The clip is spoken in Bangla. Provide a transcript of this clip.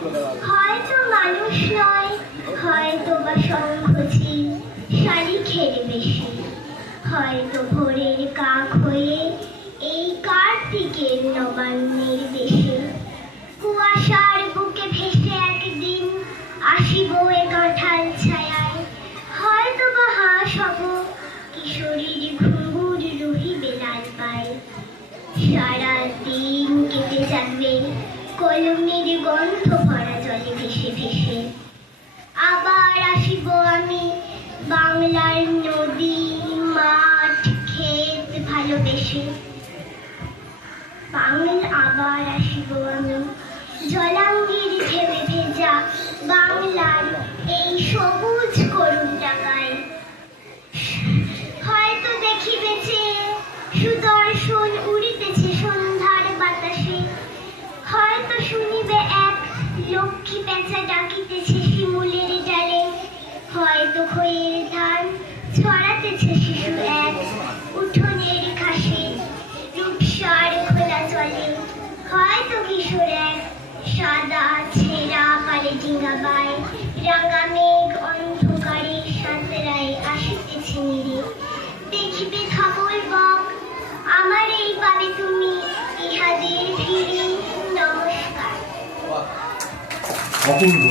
হয়তো মানুষ নয়, হয়তো বা শঙ্খচিল শালিখের বেশি, হয়তো ভোরের কাক হয়ে এই কার্তিকের নবান্নের দেশে কুয়াশার বুকে ভেসে একদিন আসিব এ কাঁঠাল ছায়ায়। হয়তো বা হাঁস হব, কিশোরীর ঘুঙুর রহিবে লাল পায়। সারা দিন কেটে যাবে কলমের গন্ধ ভরা জলে ভেসে ভেসে। আবার আসিব আমি বাংলার নদী মাঠ ক্ষেত ভালোবেসে। আবার আসিব আমি জলাঙ্গির ঢেউয়ে ভেজা বাংলার এই সবুজ করুণ টাকায়। হয়তো দেখিবে যে সুদর্শন উড়িতেছে সন্ধ্যার বাতাসে, হয়তো শুনিবে এক লক্ষ্মী পেঁচা ডাকিতেছে শিমুলের ডালে, হয়তো খইয়ের ধান ছড়াতেছে শিশু এক উঠোনের ঘাসে রূপসার খোলা চলে। হয়তো কিশোর এক সাদা ছেঁড়া পালে ডিঙা বায়, রাঙা মেঘ অন্ধকারে সাঁতরায় আসিতেছে নিরে। দেখিবে ধবল বক আমার এই পাবে তুমি ইহাদের ভিড়ে। নমস্কার। অপূর্ব।